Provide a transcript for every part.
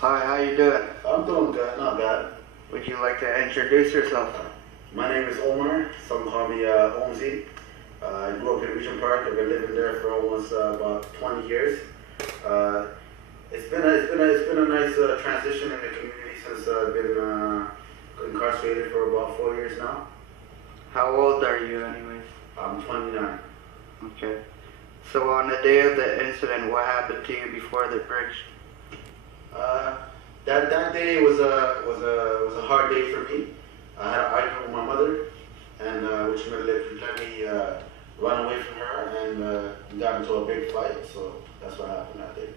Hi, how you doing? I'm doing good, not bad. Would you like to introduce yourself? My name is Omar. Some call me Omzi. I grew up in Regent Park. I've been living there for almost about 20 years. Uh, it's been a nice transition in the community since I've been incarcerated for about 4 years now. How old are you anyways? I'm 29. Okay. So on the day of the incident, what happened to you before the bridge? That day was a hard day for me. I had an argument with my mother, and which let me run away from her, and we got into a big fight. So that's what happened that day.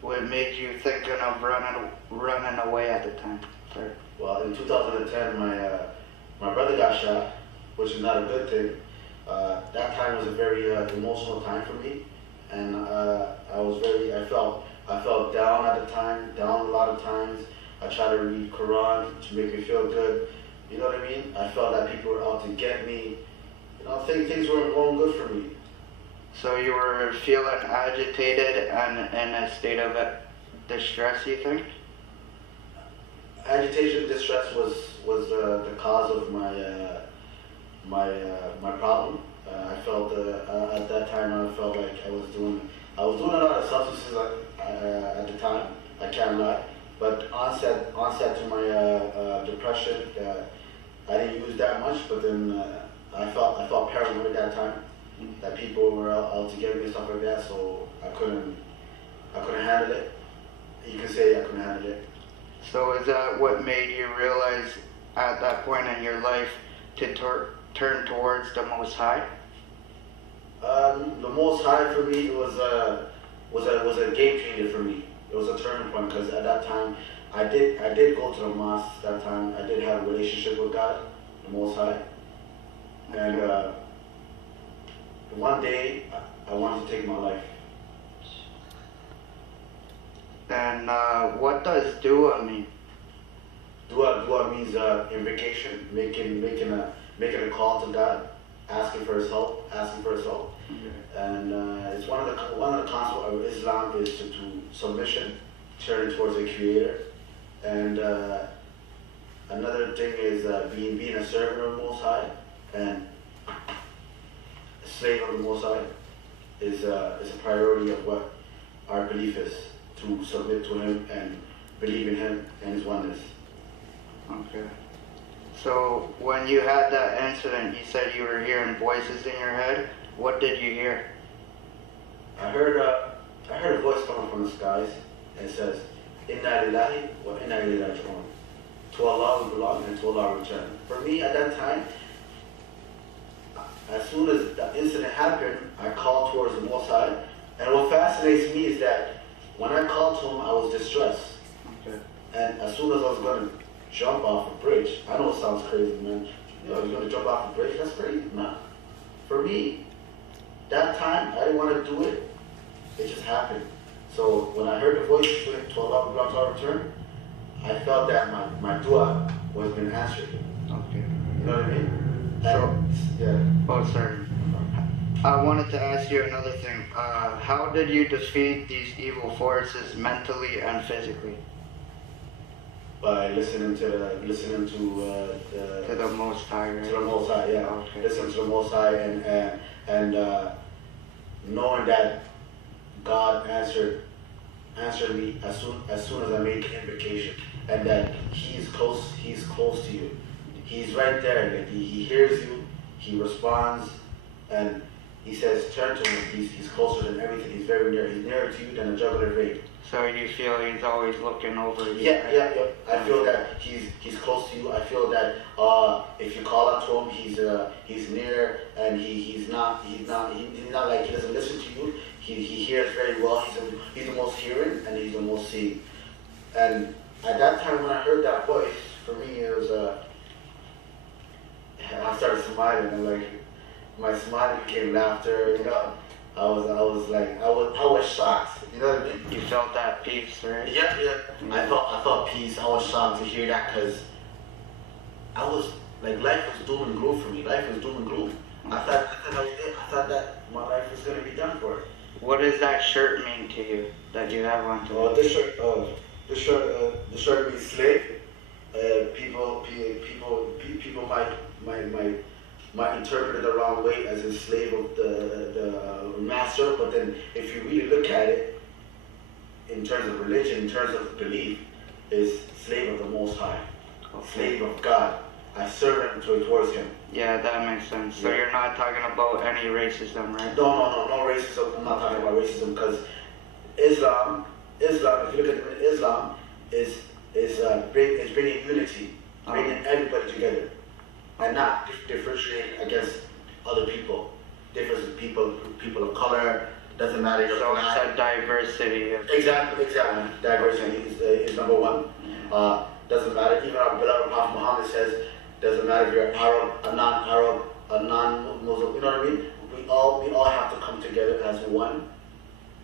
What made you thinking of running away at the time? Sorry. Well, in 2010, my brother got shot, which is not a good thing. That time was a very emotional time for me, and I felt down at the time, down a lot of times. I tried to read Quran to make me feel good. You know what I mean? I felt that people were out to get me. You know, things weren't going good for me. So you were feeling agitated and in a state of distress, you think? Agitation, distress was the cause of my problem. I felt at that time I felt like I was doing a lot of substances at the time. I can't lie, but onset to my depression. I didn't use that much, but then I felt paranoid at that time that people were out to get me and stuff like that. So I couldn't handle it. You can say I couldn't handle it. So is that what made you realize at that point in your life to turn towards the Most High? The Most High for me was a game changer for me. It was a turning point because at that time I did go to the mosque. That time I did have a relationship with God, the Most High, and one day I wanted to take my life. And what does dua mean? Dua means invocation, making a call to God, asking for His help. And it's one of the concepts of Islam is to submission, turning towards the Creator. And another thing is being a servant of the Most High and a slave of the Most High is a priority of what our belief is, to submit to Him and believe in Him and His oneness. Okay. So when you had that incident, you said you were hearing voices in your head. What did you hear? I heard a voice coming from the skies, and it says, "Inna lillahi wa inna ilayhi raji'un." To Allah we belong, and to Allah we return. For me, at that time, as soon as the incident happened, I called towards the Most High. And what fascinates me is that when I called to Him, I was distressed. Okay. And as soon as I was going to jump off a bridge, I know it sounds crazy, man. You know, you're going to jump off a bridge? That's crazy. Nah. For me, that time, I didn't want to do it. It just happened. So when I heard the voice to Allah we belong, to our return, I felt that my dua was being answered. Okay. You know what I mean? So, yeah. oh, sorry. I wanted to ask you another thing. How did you defeat these evil forces mentally and physically? By listening to the Most High, right? To the Most High, yeah. Okay. Listen to the Most High and knowing that God answered me as soon as I made the invocation, and that He's close to you. He's right there. Like he hears you, He responds, and He says, turn to Him. He's closer than everything. He's very near. He's nearer to you than a jugular vein. So you feel He's always looking over you? Yeah. I feel that He's close to you. I feel that if you call out to Him, He's near, and he's not like He doesn't listen to you. He hears very well. He's the most hearing, and He's the most seeing. And at that time when I heard that voice, for me it was I started smiling, and like my smile became laughter. You know, I was shocked. You know what I mean? You felt that peace, right? Yeah. I felt peace. I was shocked to hear that because I was like, life was doom and gloom for me. Life was doom and gloom. I thought that was it. I thought that my life was gonna be done for. What does that shirt mean to you that you have on today? Oh, this shirt. the short means slave. People might interpret it the wrong way as a slave of the master, but then if you really look at it in terms of religion, in terms of belief, is slave of the Most High, slave of God. I servant towards Him. Yeah, that makes sense. So you're not talking about any racism, right? No racism. I'm not talking about racism because Islam. If you look at Islam, is bringing unity, bringing everybody together, and not differentiating against other people. Difference of people of color. Doesn't matter. So it's a diversity. Exactly. Diversity is number one. Doesn't matter. Even our beloved Prophet Muhammad says, doesn't matter if you're Arab, a non-Arab, a non-Muslim. You know what I mean? We all have to come together as one,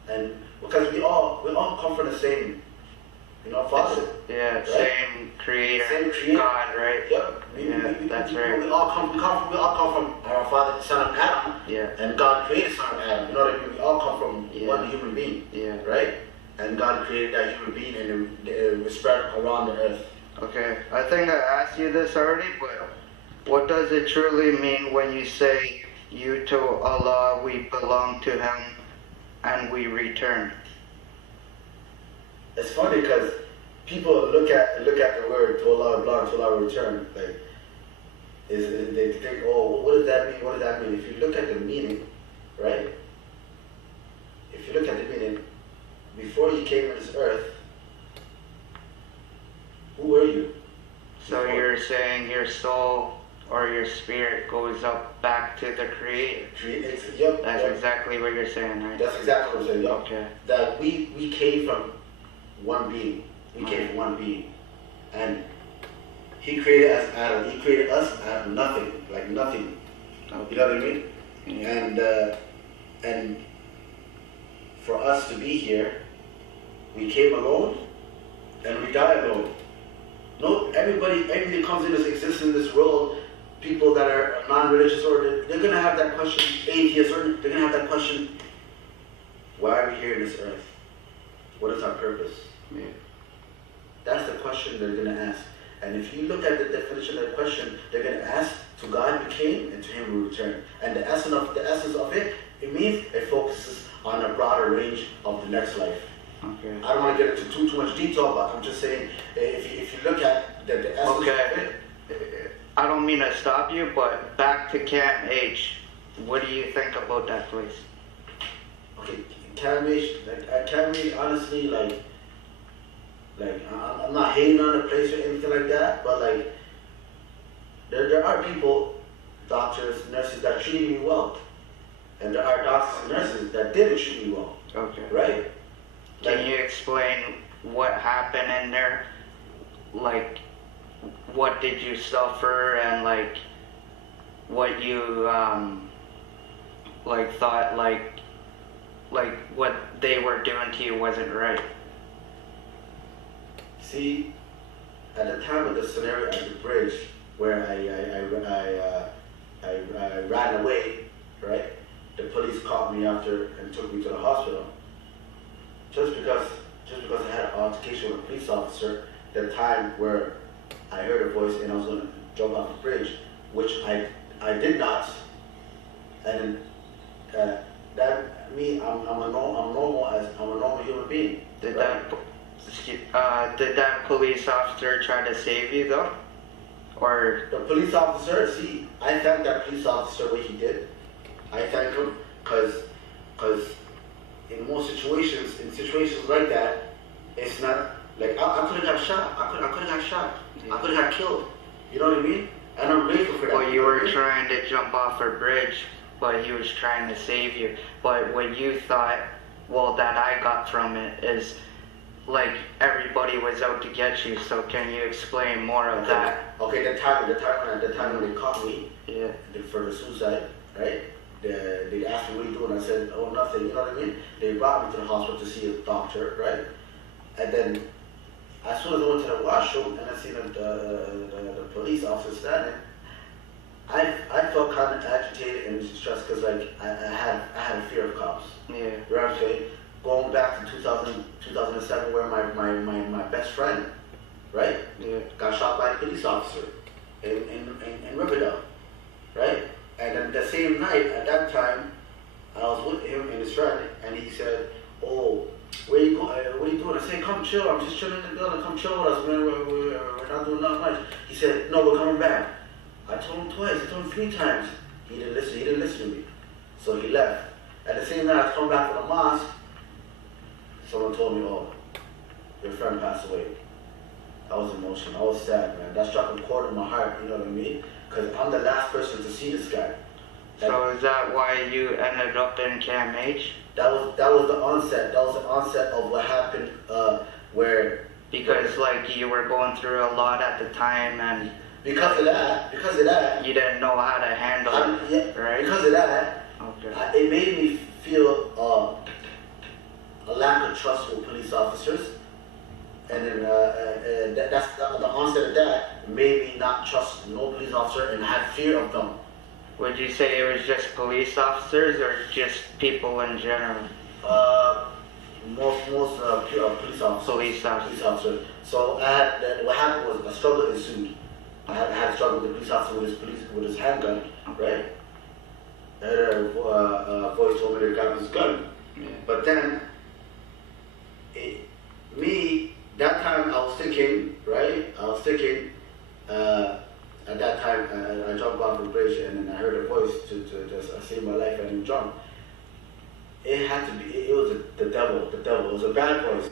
and because we all come from the same, Father. Yeah, right? Same creator, God, right? Yep. That's right. We all come from our Father, the Son of Adam. Yeah. And God created Son of Adam. You know what I mean? We all come from one human being. Yeah. Right? And God created that human being and we spread around the earth. Okay, I think I asked you this already, but what does it truly mean when you say, "You to Allah, we belong to Him, and we return"? It's funny because people look at the word "to Allah belong, to Allah return," like they think, "Oh, what does that mean? What does that mean?" If you look at the meaning, right? If you look at the meaning, before you came to this earth, who were you? So you're saying your soul or your spirit goes up back to the Creator? Yep. That's exactly what you're saying, right? That's exactly what I'm saying, yep. Okay. That we came from one being. We came from one being. And He created us out of, He created us out of nothing, like nothing. Okay. You know what I mean? Yeah. And for us to be here, we came alone and we die alone. No, everybody comes into existence in this world, people that are non-religious, or they're going to have that question, atheists, or they're going to have that question, why are we here in this earth? What is our purpose? Yeah. That's the question they're going to ask. And if you look at the definition of the question, they're going to ask, to God we came, and to Him we return. And the essence of it, it means it focuses on a broader range of the next life. Okay. I don't want to get into too much detail, but I'm just saying, if you look at the essence of it. I don't mean to stop you, but back to Camp H. What do you think about that place? Okay, Camp H, Camp H, honestly, like I'm not hating on the place or anything like that, but like there are people, doctors, nurses that treated me well, and there are doctors and nurses that didn't treat me well. Okay. Right? Can you explain what happened in there? Like, what did you suffer, and like, what you like thought like what they were doing to you wasn't right? See, at the time of the scenario at the bridge where I ran away, right? The police caught me after and took me to the hospital. Just because I had an altercation with a police officer, the time where I heard a voice and I was going to jump off the bridge, which I did not, and that me, I'm a normal human being. Did right? did that police officer try to save you though, or the police officer? See, I thank that police officer what he did. I thank him because in most situations, in situations like that, it's not like I could have got shot. I could have got shot. I could have got killed. You know what I mean? And I'm grateful for that. Well, you were trying to jump off a bridge, but he was trying to save you. But what you thought, well, that I got from it is like everybody was out to get you. So can you explain more of that? Okay, the time when they caught me, yeah, for the suicide, right? They asked me, what are you doing? I said, oh, nothing, you know what I mean? They brought me to the hospital to see a doctor, right? And then, as soon as I went to the washroom and I seen the police officer standing, I felt kind of agitated and stressed because like I had a fear of cops. Yeah. You know what I'm saying? going back to 2007, where my best friend, right, Yeah. got shot by a police officer in Riverdale, right? And then the same night, at that time, I was with him and his friend, and he said, "Oh, where you go? What are you doing?" I said, "Come chill. I'm just chilling in the building. Come chill with us. We're not doing that much." He said, "No, we're coming back." I told him twice. I told him 3 times. He didn't listen. He didn't listen to me. So he left. At the same night, I was coming back from the mosque. Someone told me, "Oh, your friend passed away." I was emotional. I was sad, man. That struck a chord in my heart. You know what I mean? Because I'm the last person to see this guy. So is that why you ended up in Cam H? That was the onset. That was the onset of what happened. Where Because like you were going through a lot at the time, and because of that, you didn't know how to handle it, right? Because of that, Okay. it made me feel a lack of trust with police officers, and then that's the onset of that made me not trust no police officer and have fear of them. Would you say it was just police officers or just people in general? Most police officers. Police officers. Police officers. So what happened was a struggle ensued. I had a struggle with the police officer with his handgun, right? And a voice told me to grab his gun. Yeah. But then, that time I was thinking, right? At that time, I jumped off the bridge and then I heard a voice to just save my life and jump. It had to be, it was the devil. It was a bad voice.